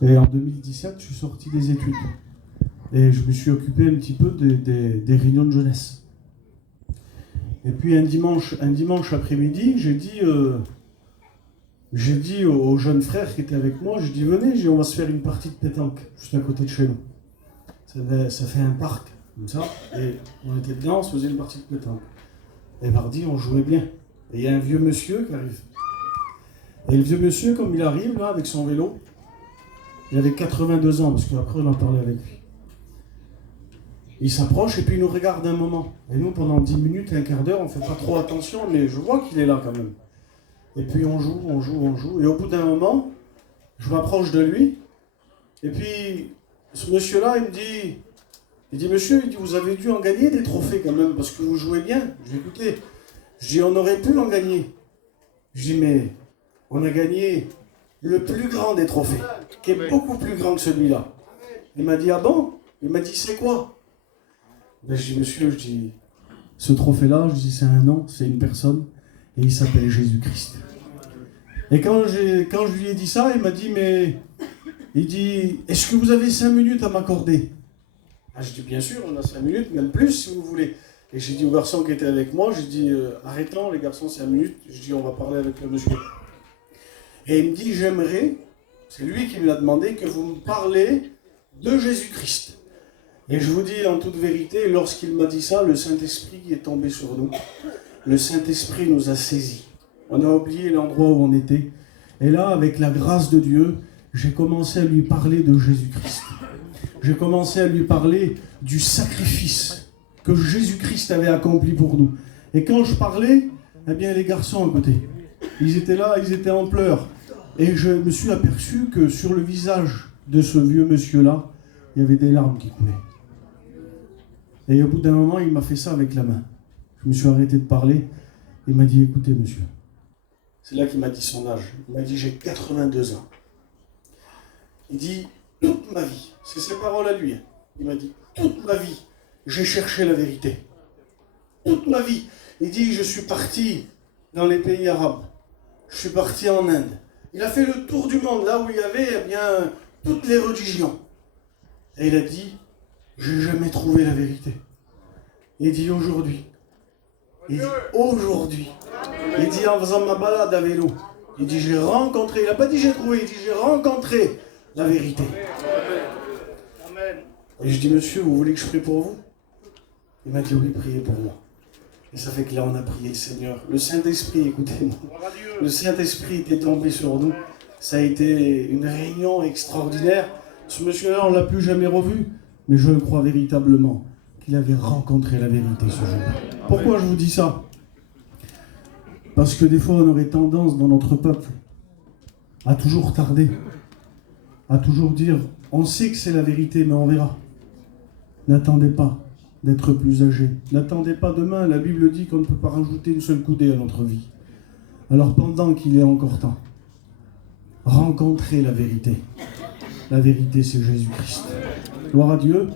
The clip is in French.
Et en 2017, je suis sorti des études. Et je me suis occupé un petit peu des réunions de jeunesse. Et puis un dimanche après-midi, j'ai dit aux jeunes frères qui étaient avec moi, je dis venez, on va se faire une partie de pétanque, juste à côté de chez nous. Ça fait un parc, comme ça, et on était dedans, on se faisait une partie de pétanque. Et mardi, on jouait bien. Et il y a un vieux monsieur qui arrive. Et le vieux monsieur, comme il arrive, là, avec son vélo, il avait 82 ans, parce qu'après on en parlait avec lui. Il s'approche et puis il nous regarde un moment. Et nous, pendant 10 minutes, un quart d'heure, on ne fait pas trop attention, mais je vois qu'il est là quand même. Et puis on joue. Et au bout d'un moment, je m'approche de lui. Et puis, ce monsieur-là, il dit, monsieur, vous avez dû en gagner des trophées quand même, parce que vous jouez bien. Je dis, écoutez, on aurait pu en gagner. Je dis, mais on a gagné le plus grand des trophées, qui est beaucoup plus grand que celui-là. Il m'a dit, ah bon? Il m'a dit, c'est quoi? Ben, je dis, monsieur, ce trophée-là, c'est un nom, c'est une personne, et il s'appelle Jésus-Christ. Et quand je lui ai dit ça, il m'a dit, est-ce que vous avez 5 minutes à m'accorder? Ah, je dis, bien sûr, on a 5 minutes, même plus si vous voulez. Et j'ai dit aux garçons qui étaient avec moi, j'ai dit, arrêtons les garçons 5 minutes, je dis, on va parler avec le monsieur. Et il me dit, j'aimerais, c'est lui qui me l'a demandé, que vous me parlez de Jésus-Christ. Et je vous dis en toute vérité, lorsqu'il m'a dit ça, le Saint-Esprit est tombé sur nous. Le Saint-Esprit nous a saisis. On a oublié l'endroit où on était. Et là, avec la grâce de Dieu, j'ai commencé à lui parler de Jésus-Christ. J'ai commencé à lui parler du sacrifice que Jésus-Christ avait accompli pour nous. Et quand je parlais, eh bien les garçons à côté, ils étaient là, ils étaient en pleurs. Et je me suis aperçu que sur le visage de ce vieux monsieur-là, il y avait des larmes qui coulaient. Et au bout d'un moment, il m'a fait ça avec la main. Je me suis arrêté de parler. Il m'a dit, écoutez monsieur, c'est là qu'il m'a dit son âge. Il m'a dit, j'ai 82 ans. Il dit, toute ma vie, c'est ses paroles à lui. Il m'a dit, toute ma vie, j'ai cherché la vérité. Toute ma vie. Il dit, je suis parti dans les pays arabes. Je suis parti en Inde. Il a fait le tour du monde, là où il y avait toutes les religions. Et il a dit, j'ai jamais trouvé la vérité. Il dit aujourd'hui. Il dit aujourd'hui. Il dit en faisant ma balade à vélo. Il dit j'ai rencontré. Il n'a pas dit j'ai trouvé. Il dit j'ai rencontré la vérité. Et je dis monsieur, vous voulez que je prie pour vous? Il m'a dit oui, priez pour moi. Et ça fait que là on a prié le Seigneur. Le Saint-Esprit, écoutez-moi. Le Saint-Esprit était tombé sur nous. Ça a été une réunion extraordinaire. Ce monsieur-là, on ne l'a plus jamais revu. Mais je le crois véritablement qu'il avait rencontré la vérité ce jour-là. Pourquoi je vous dis ça? Parce que des fois, on aurait tendance dans notre peuple à toujours tarder, à toujours dire, on sait que c'est la vérité, mais on verra. N'attendez pas d'être plus âgé. N'attendez pas demain. La Bible dit qu'on ne peut pas rajouter une seule coudée à notre vie. Alors pendant qu'il est encore temps, rencontrez la vérité. La vérité, c'est Jésus-Christ. Gloire à Dieu.